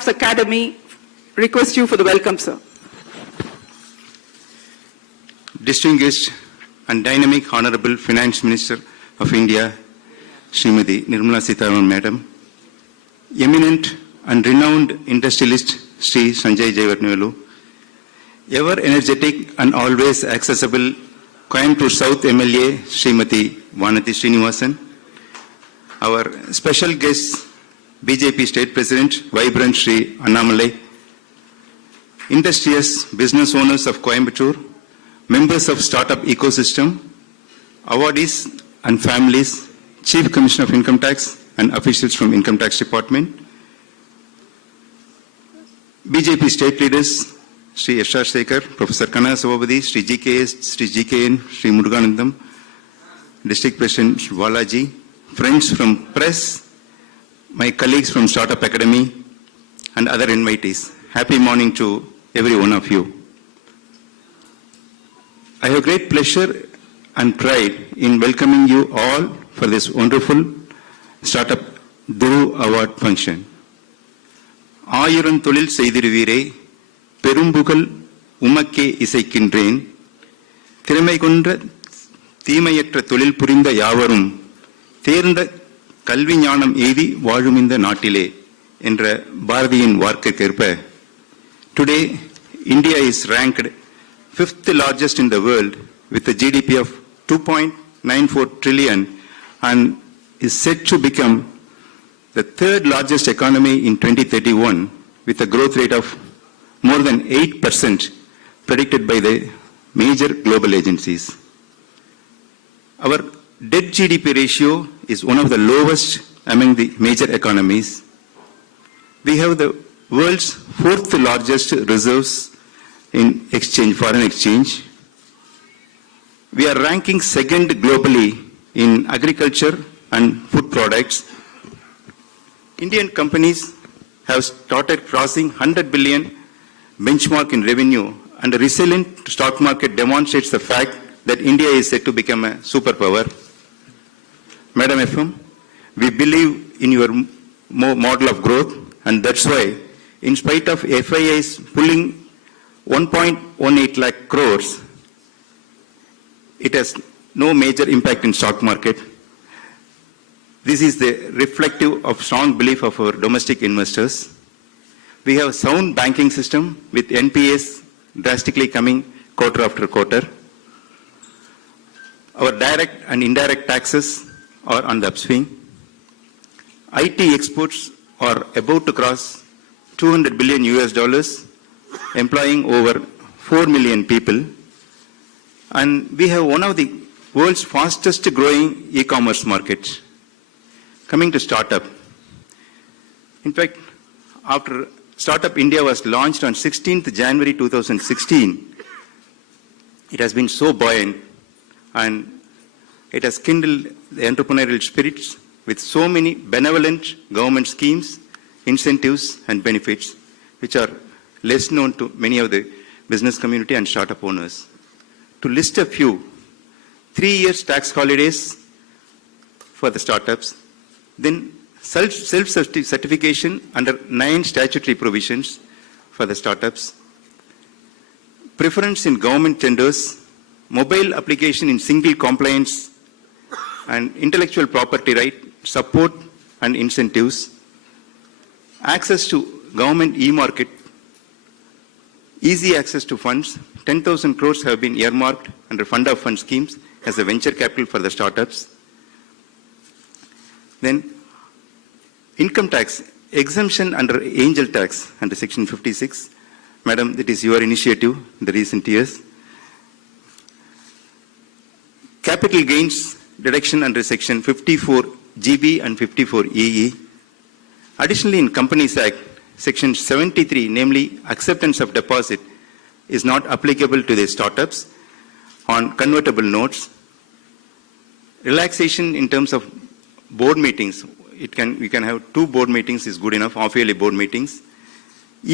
Startups Academy. Request you for the welcome, sir. Distinguished and dynamic Honorable Finance Minister of India, Srimati Nirmala Sitharaman Madam, eminent and renowned industrialist Sri Sanjay Jayawardene, ever energetic and always accessible Coimbatore South MLA Srimati Vanati Srinivasan, our special guest BJP State President Vibrant Sri Annamalai, industrious business owners of Coimbatore, members of startup ecosystem, awardees and families, Chief Commissioner of Income Tax and officials from Income Tax Department, BJP state leaders, Sri S.R. Sekhar, Professor Kanna Sabhabadi, Sri GKS, Sri GKN, Sri Muruganandam, District President Balaji, friends from press, my colleagues from Startup Academy, and other invitees. Happy morning to every one of you. I have great pleasure and pride in welcoming you all for this wonderful Startup Dhuru Award function. ஆயிரம் தொழில் செய்திருவீரே பெரும்புகழ் உமக்கே இசைக்கின்றேன் திறமை கொண்ட தீமையற்ற தொழில் புரிந்த யாவரும் தேர்ந்த கல்வி ஞானம் எய்தி வாழும் இந்த நாட்டிலே என்ற பாரதியின் வார்த்தைக்கேற்ப Today India is ranked 5th largest in the world with a GDP of 2.94 trillion and is set to become the third largest economy in 2031 with a growth rate of more than 8% predicted by the major global agencies. Our debt GDP ratio is one of the lowest among the major economies. We have the world's 4th largest reserves in foreign exchange. We are ranking 2nd globally in agriculture and food products. Indian companies have started crossing 100 billion benchmark in revenue, and the resilient stock market demonstrates the fact that India is set to become a superpower. Madam FM, we believe in your model of growth, and that's why, in spite of FIIs pulling 1.18 lakh crores, it has no major impact in stock market. This is the reflective of strong belief of our domestic investors. We have a sound banking system with NPAs drastically coming quarter after quarter. Our direct and indirect taxes are on the upswing. IT exports are about to cross $200 billion US, employing over 4 million people. And we have one of the world's fastest growing e-commerce markets. Coming to startup. In fact, after Startup India was launched on 16th January 2016, it has been so buoyant and it has kindled the entrepreneurial spirits with so many benevolent government schemes, incentives and benefits, which are less known to many of the business community and startup owners. To list a few, 3 years tax holidays for the startups, then self-certification under 9 statutory provisions for the startups, preference in government tenders, mobile application in single compliance, and intellectual property right, support and incentives, access to government e-market, easy access to funds. 10,000 crores have been earmarked under fund of fund schemes as a venture capital for the startups. Then income tax exemption under angel tax under section 56. Madam, that is your initiative in the recent years. Capital gains deduction under section 54 GB and 54 EE. Additionally, in Companies Act, section 73, namely acceptance of deposit, is not applicable to the startups on convertible notes. Relaxation in terms of board meetings. We can have 2 board meetings is good enough, half-yearly board meetings.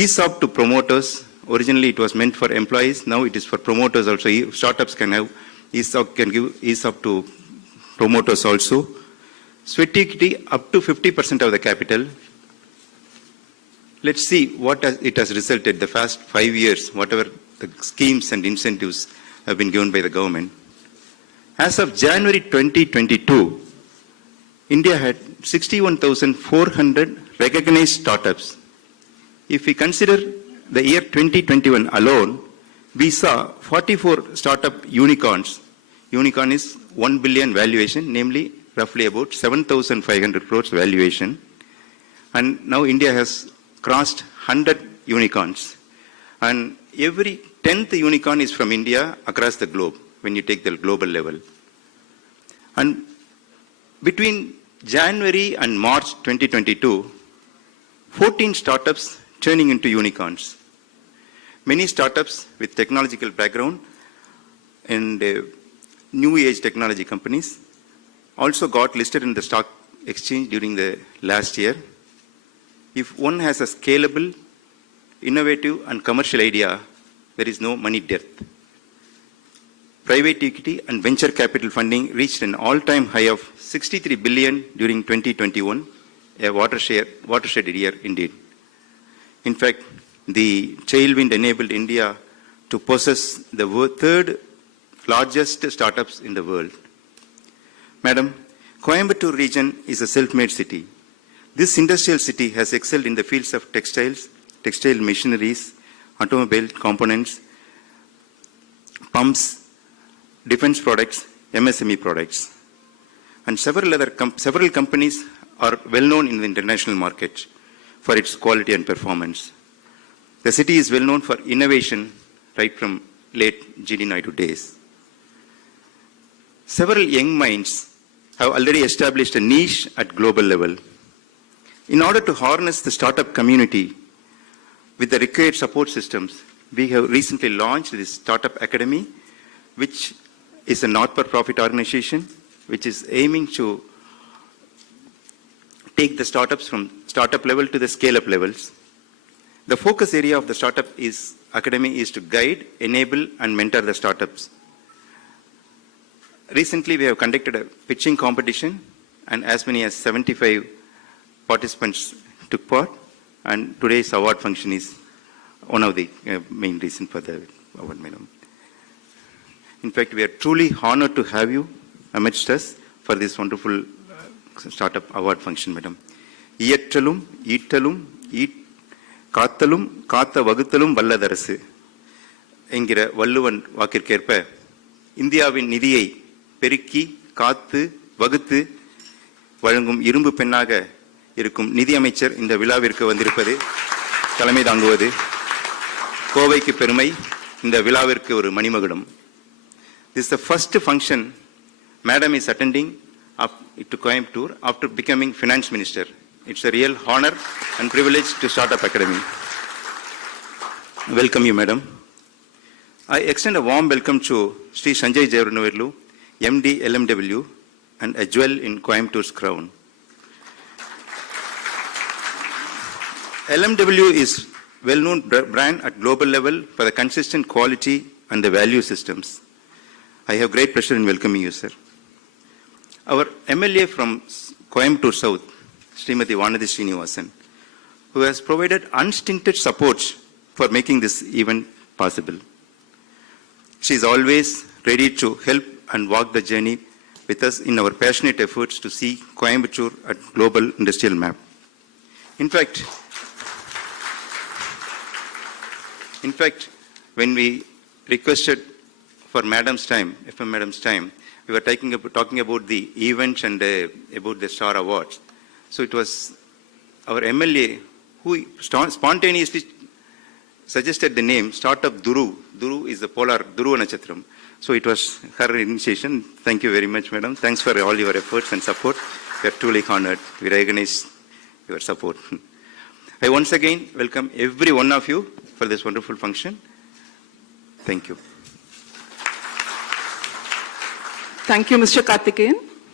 ESOP to promoters. Originally it was meant for employees. Now it is for promoters also. Startups can have ESOP, can give ESOP to promoters also. Sweat equity up to 50% of the capital. let's see what it has resulted the past 5 years, whatever the schemes and incentives have been given by the government. As of January 2022, India had 61,400 recognized startups. If we consider the year 2021 alone, we saw 44 startup unicorns. Unicorn is 1 billion valuation, namely roughly about 7,500 crores valuation. And now India has crossed 100 unicorns. And every 10th unicorn is from India across the globe, when you take the global level. And between January and March 2022, 14 startups turning into unicorns. Many startups with technological background and new age technology companies also got listed in the stock exchange during the last year. If one has a scalable, innovative and commercial idea, there is no money dearth. Private equity and venture capital funding reached an all-time high of 63 billion during 2021, a watershed year indeed. In fact, the tailwind enabled India to possess the third largest startups in the world. Madam, Coimbatore region is a self-made city. This industrial city has excelled in the fields of textiles, textile machineries, automobile components, pumps, defense products, MSME products. And several companies are well known in the international market for its quality and performance. The city is well known for innovation right from late GD Naidu days. Several young minds have already established a niche at global level. In order to harness the startup community with the required support systems, we have recently launched this Startup Academy, which is a not-for-profit organization which is aiming to take the startups from startup level to the scale-up levels. The focus area of the Startup Academy is to guide, enable, and mentor the startups. Recently, we have conducted a pitching competition, and as many as 75 participants took part, and today's award function is one of the main reasons for the award, madam. In fact, we are truly honored to have you amidst us for this wonderful startup award function, madam. இயற்றலும் ஈட்டலும் காத்தலும் காத்த வகுத்தலும் வல்லதரசு என்கிற வள்ளுவன் வாக்கிற்கேற்ப இந்தியாவின் நிதியை பெருக்கி காத்து வகுத்து வழங்கும் இரும்பு பெண்ணாக இருக்கும் நிதி அமைச்சர் இந்த விழாவிற்கு வந்திருப்பது, தலைமை தாங்குவது கோவைக்கு பெருமை, இந்த விழாவிற்கு ஒரு மணிமகுடம். This is the first function Madam is attending up to Coimbatore after becoming Finance Minister. It's a real honor and privilege to Startup Academy. Welcome you, Madam. I extend a warm welcome to Sri Sanjay Jayaranuverlu, MD LMW, and a jewel in Coimbatore's crown. LMW is well-known brand at global level for the consistent quality and the value systems. I have great pleasure in welcoming you, sir. Our MLA from Coimbatore South, Srimati Vanadi Srinivasan, who has provided unstinted support for making this event possible. She is always ready to help and walk the journey with us in our passionate efforts to see Coimbatore at global industrial map. In fact, when we requested for Madam's time, FM Madam's time, we were talking about the events and about the Star Awards. So it was our MLA who spontaneously suggested the name Startup Dhuru. Dhuru is the polar Dhruva Nachatram. So it was her initiation. Thank you very much, Madam. Thanks for all your efforts and support. We are truly honored. We recognize your support. I once again welcome every one of you for this wonderful function. Thank you. Thank you, Mr. Karthikeyan.